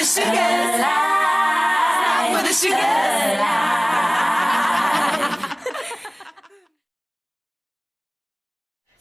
the sugar slide. With the sugar slide.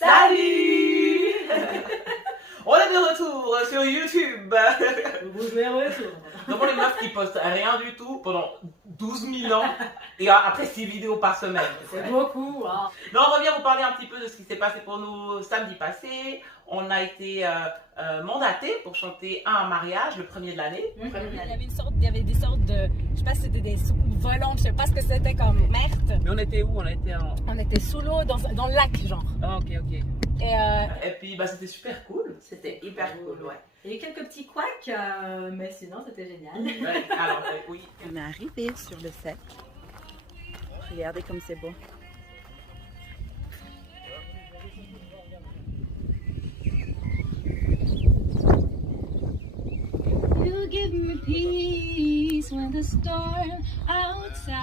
Salut. On est de retour sur YouTube. Vous êtes retour. Devant les meufs qui postent rien du tout pendant 12 000 ans et après 6 vidéos par semaine. C'est beaucoup. Hein. Mais on revient vous parler un petit peu de ce qui s'est passé pour nous samedi passé. On a été mandatés pour chanter à un mariage, le premier de l'année. Il y avait des sortes de, je sais pas si c'était des soucoupes volantes, je sais pas ce que c'était comme merde. Mais on était où? On était sous l'eau, dans le lac, genre. Ah, ok. Et Et puis bah, c'était super cool. C'était hyper cool, ouais. Il y a eu quelques petits couacs, mais sinon c'était génial. Ouais, alors, oui. On est arrivé sur le set. Regardez comme c'est beau. You give me peace when the storm outside.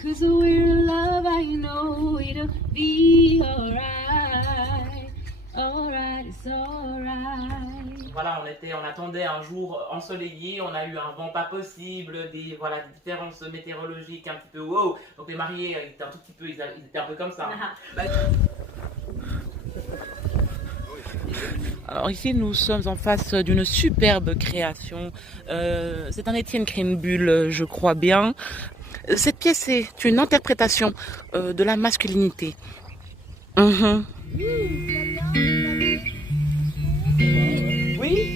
'Cause we're in love, I know it'll be alright. Alright, it's alright. Voilà, on attendait un jour ensoleillé, on a eu un vent pas possible, des différences météorologiques un petit peu wow. Donc les mariés, ils étaient un tout petit peu, ils étaient un peu comme ça. Alors ici, nous sommes en face d'une superbe création. C'est un Étienne Kreinbuhl, je crois bien. Cette pièce est une interprétation de la masculinité. Oui.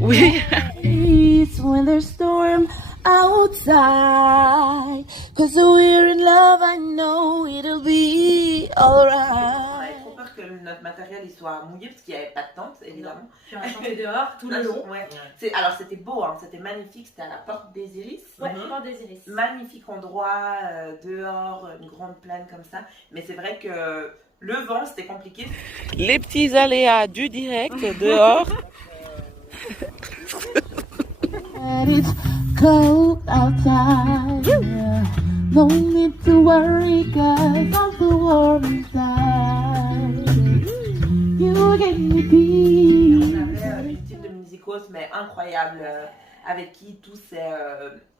Oui. Peace when there's storm outside. 'Cause we're in love, I know it'll be On avait alright. trop peur que notre matériel il soit mouillé parce qu'il n'y avait pas de tente, évidemment. Puis on a chanté dehors tout le long. Ouais. Alors c'était beau, hein, c'était magnifique, c'était à la porte des Iris. Ouais, Port des Iris. Magnifique endroit, dehors, une grande plaine comme ça. Mais c'est vrai que le vent c'était compliqué. Les petits aléas du direct dehors. And it's cold outside. Yeah. No need to worry, 'cause I'm so warm inside. You give me peace. On avait une team de musicos mais incroyable, avec qui tout s'est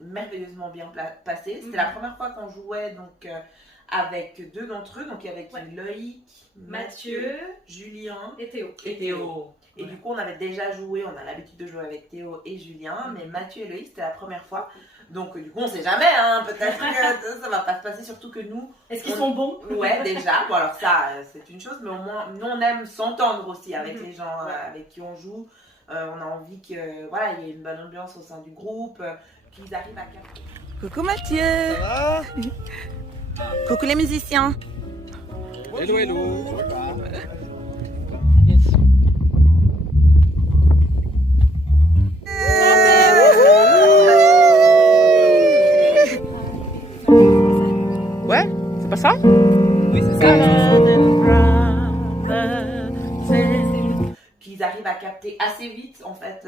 merveilleusement bien passé. C'était la première fois qu'on jouait donc avec deux d'entre eux, donc avec Loïc, Mathieu, Julien et Théo. Et Théo. Et du coup, on avait déjà joué, on a l'habitude de jouer avec Théo et Julien, mais Mathieu et Loïc, c'était la première fois. Donc, du coup, on sait jamais, hein, peut-être que ça va pas se passer, surtout que nous. Est-ce qu'ils sont bons? Ouais, déjà. Bon, alors ça, c'est une chose, mais au moins, nous, on aime s'entendre aussi avec les gens avec qui on joue. On a envie que, voilà, il y ait une bonne ambiance au sein du groupe, qu'ils arrivent à capter. Coucou Mathieu. Ça va? Coucou les musiciens. Hello. Yes. Ouais, c'est pas ça? Oui, c'est ça. Qu'ils arrivent à capter assez vite, en fait,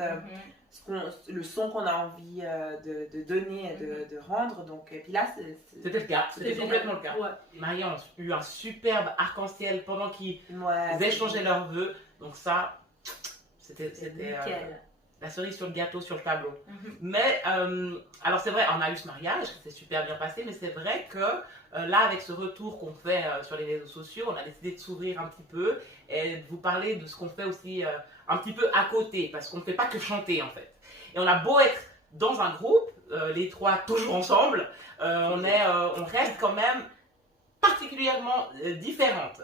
le son qu'on a envie de donner, de rendre. Donc, et puis là, C'était le cas, c'était complètement le cas. Ouais. Les mariés ont eu un superbe arc-en-ciel pendant qu'ils ouais, échangeaient leurs vœux. Donc ça, c'était Nickel. la cerise sur le gâteau, sur le tableau. Mais, alors c'est vrai, on a eu ce mariage, c'est super bien passé, mais c'est vrai que là, avec ce retour qu'on fait sur les réseaux sociaux, on a décidé de s'ouvrir un petit peu et de vous parler de ce qu'on fait aussi un petit peu à côté, parce qu'on ne fait pas que chanter en fait. Et on a beau être dans un groupe, les trois toujours ensemble, on reste quand même particulièrement différentes.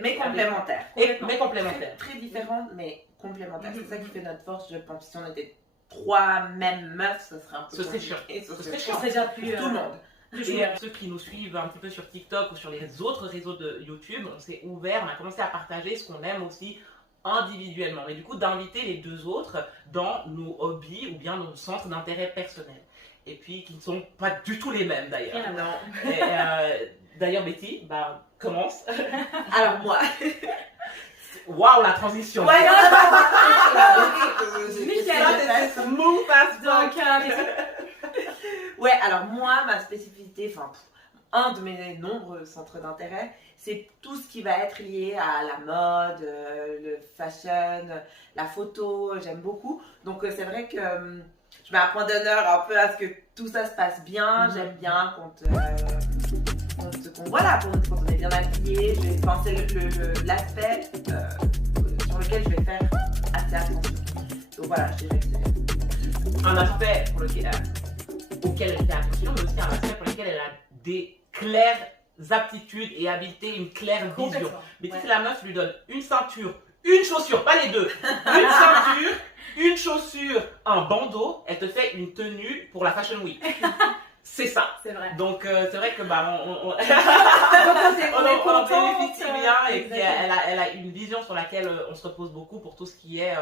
mais complémentaires. Mais complémentaires. Très différentes, mais complémentaires. C'est ça qui fait notre force, je pense. Si on était trois mêmes meufs, ce serait un peu Ce serait compliqué. chiant. Ce Ce serait serait chiant. chiant. C'est déjà plus. Pour tout le monde. Et ceux qui nous suivent un petit peu sur TikTok ou sur les autres réseaux de YouTube, on s'est ouvert, on a commencé à partager ce qu'on aime aussi individuellement. Mais du coup, d'inviter les deux autres dans nos hobbies ou bien nos centres d'intérêt personnel. Et puis, qui ne sont pas du tout les mêmes d'ailleurs. Rien à voir. Et, d'ailleurs, Betty, bah, commence. Alors moi, Waouh, la transition. ouais, Nickel. Smooth as Donc, ouais, alors moi, ma spécificité, enfin, un de mes nombreux centres d'intérêt, c'est tout ce qui va être lié à la mode, le fashion, la photo, j'aime beaucoup. Donc c'est vrai que je mets un point d'honneur un peu à ce que tout ça se passe bien. J'aime bien quand on est bien habillé. Enfin, c'est l'aspect sur lequel je vais faire assez attention. Donc voilà, je dirais que c'est un aspect auquel elle fait attention, mais aussi un aspect pour lequel elle a des claires aptitudes et habiletés, une claire vision. Complètement. Mais si la meuf lui donne une ceinture, une chaussure, pas les deux, une ceinture, une chaussure, un bandeau, elle te fait une tenue pour la Fashion Week. C'est ça. C'est vrai. Donc c'est vrai que bah, on est en contente, bénéficie bien et puis exactement. elle a une vision sur laquelle on se repose beaucoup pour tout ce qui est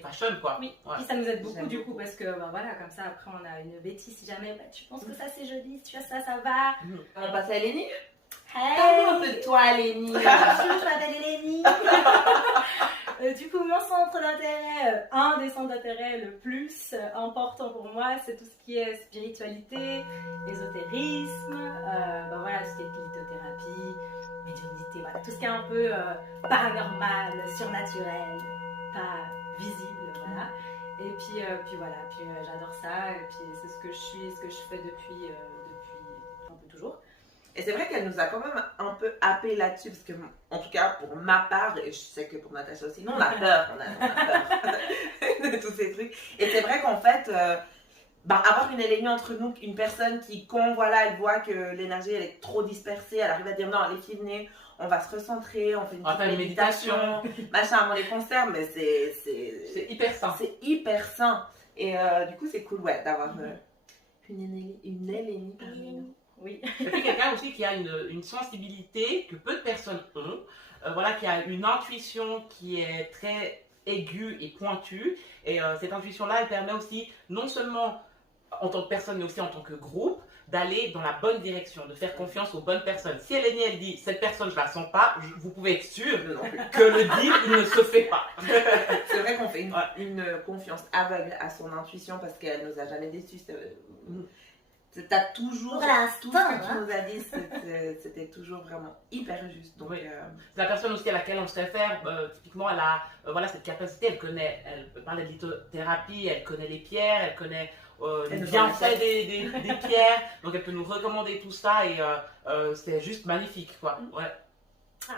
fashion quoi. Oui, Ouais. puis ça nous aide beaucoup J'aime du beaucoup. coup parce que bah, voilà, comme ça après on a une bêtise si jamais bah, tu penses que ça c'est joli, si tu as ça, ça va. On passe à Lénie. Hey, Parle-nous un peu de toi, Lénie. bonjour, je m'appelle Eleni. Du coup, mon centre d'intérêt, un des centres d'intérêt le plus important pour moi, c'est tout ce qui est spiritualité, ésotérisme, bah voilà, tout ce qui est lithothérapie, médiumnité, voilà, tout ce qui est un peu paranormal, surnaturel, pas visible, voilà. Et puis voilà, j'adore ça, et puis c'est ce que je suis, ce que je fais depuis un peu toujours. Et c'est vrai qu'elle nous a quand même un peu happé là-dessus, parce que, en tout cas, pour ma part, et je sais que pour Natacha aussi, nous on a peur, on a peur de tous ces trucs. Et c'est vrai qu'en fait, avoir une Eleni entre nous, une personne qui, quand voilà, elle voit que l'énergie elle est trop dispersée, elle arrive à dire non, les filles, venez, on va se recentrer, on fait une petite méditation, machin, avant les concerts, mais C'est hyper sain. c'est hyper sain. Et du coup, c'est cool, ouais, d'avoir une Eleni parmi nous. Oui. C'est quelqu'un aussi qui a une sensibilité que peu de personnes ont, voilà, qui a une intuition qui est très aiguë et pointue. Et cette intuition-là, elle permet aussi, non seulement en tant que personne, mais aussi en tant que groupe, d'aller dans la bonne direction, de faire confiance aux bonnes personnes. Si Eleni, elle dit, cette personne, je la sens pas, vous pouvez être sûr que le deal, il ne se fait pas. C'est vrai qu'on fait une confiance aveugle à son intuition parce qu'elle nous a jamais déçus. T'as toujours, tout ce que tu nous as dit, c'était toujours vraiment hyper juste. Donc, Oui. C'est la personne aussi à laquelle on se réfère. Typiquement, elle a voilà, cette capacité, elle parlait de lithothérapie, elle connaît les pierres, elle connaît les bienfaits des pierres, donc elle peut nous recommander tout ça et c'est juste magnifique quoi. Ouais. Ah,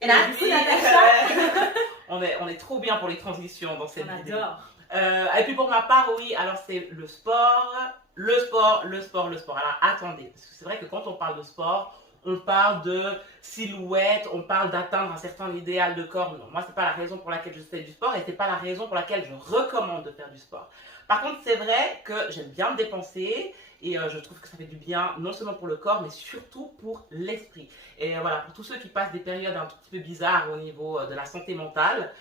Et là, du coup, Natacha, on est trop bien pour les transitions dans cette on vidéo. adore. Et puis pour ma part, oui, alors c'est le sport. Alors attendez, parce que c'est vrai que quand on parle de sport, on parle de silhouette, on parle d'atteindre un certain idéal de corps. Non, moi, c'est pas la raison pour laquelle je fais du sport et c'est pas la raison pour laquelle je recommande de faire du sport. Par contre, c'est vrai que j'aime bien me dépenser et je trouve que ça fait du bien, non seulement pour le corps, mais surtout pour l'esprit. Et voilà, pour tous ceux qui passent des périodes un tout petit peu bizarres au niveau de la santé mentale,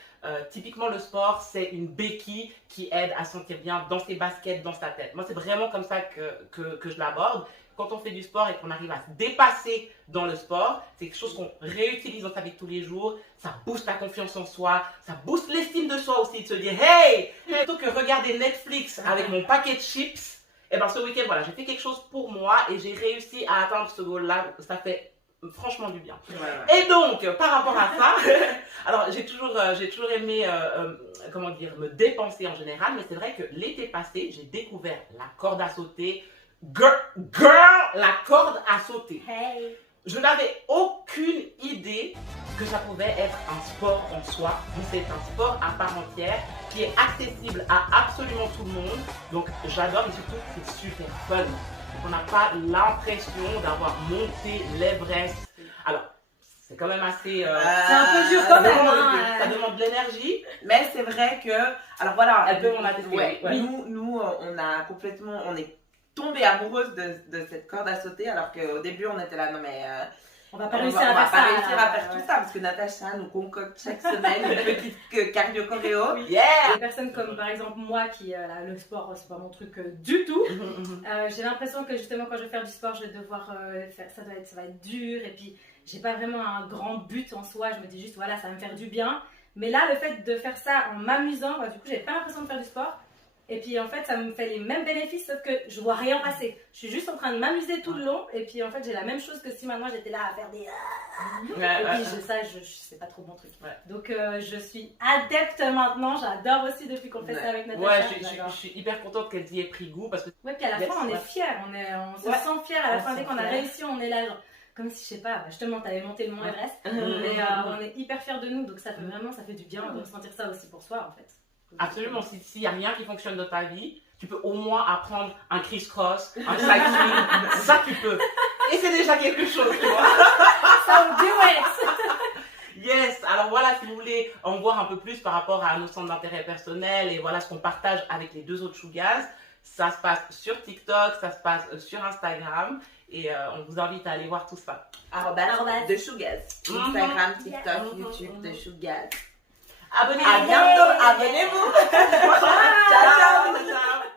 typiquement le sport, c'est une béquille qui aide à sentir bien dans ses baskets, dans sa tête. Moi, c'est vraiment comme ça que je l'aborde. Quand on fait du sport et qu'on arrive à se dépasser dans le sport, c'est quelque chose qu'on réutilise dans sa vie de tous les jours. Ça booste la confiance en soi, ça booste l'estime de soi aussi, de se dire « Hey !» Plutôt que regarder Netflix avec mon paquet de chips, et ben ce week-end, voilà, j'ai fait quelque chose pour moi et j'ai réussi à atteindre ce goal-là. Ça fait franchement du bien. Ouais. Et donc, par rapport à ça, alors j'ai toujours aimé, comment dire, me dépenser en général, mais c'est vrai que l'été passé, j'ai découvert la corde à sauter. Girl, la corde à sauter. Hey. Je n'avais aucune idée que ça pouvait être un sport en soi. C'est un sport à part entière qui est accessible à absolument tout le monde. Donc j'adore, mais surtout c'est super fun. On n'a pas l'impression d'avoir monté l'Everest. Alors, c'est quand même assez... C'est un peu dur quand même. ça demande de l'énergie. Mais c'est vrai que, alors voilà, Elle peut m'en attester. ouais, Ouais. Nous, on est tombé amoureuse de cette corde à sauter, alors qu'au début on était là, non mais On va pas on réussir va à faire pas ça. réussir à faire ouais. tout ça, parce que Natacha nous concocte chaque semaine une petite cardio choréo. Yeah. Des personnes comme par exemple moi qui le sport c'est pas mon truc du tout. J'ai l'impression que justement quand je vais faire du sport je vais devoir faire ça va être dur et puis j'ai pas vraiment un grand but en soi, je me dis juste voilà ça va me faire du bien, mais là le fait de faire ça en m'amusant, du coup j'ai pas l'impression de faire du sport Et puis en fait, ça me fait les mêmes bénéfices, sauf que je vois rien passer. Je suis juste en train de m'amuser tout le long. Et puis en fait, j'ai la même chose que si maintenant j'étais là à faire des... Et puis c'est pas trop mon truc. Ouais. Donc je suis adepte maintenant. J'adore aussi depuis qu'on fait ça avec Natacha. Ouais, je suis hyper contente qu'elle y ait pris goût parce que... Ouais, puis à la fin, on est fiers. On se sent fiers à la fin. Dès qu'on a réussi, on est là genre... Comme si, je sais pas, justement, t'avais monté le Mont Everest. Mais on est hyper fiers de nous. Donc ça fait vraiment, ça fait du bien de ressentir ça aussi pour soi, en fait. Absolument, s'il n'y a rien qui fonctionne dans ta vie, tu peux au moins apprendre un criss-cross, un cycling, ça tu peux. Et c'est déjà quelque chose, tu vois. So do it! Yes, alors voilà, si vous voulez en voir un peu plus par rapport à nos centres d'intérêt personnel et voilà ce qu'on partage avec les deux autres Shougaz, ça se passe sur TikTok, ça se passe sur Instagram et on vous invite à aller voir tout ça. @de Shougaz. Instagram, TikTok, YouTube de Shougaz. Abonnez-vous. À bientôt, abonnez-vous. Ciao, ciao. Ciao.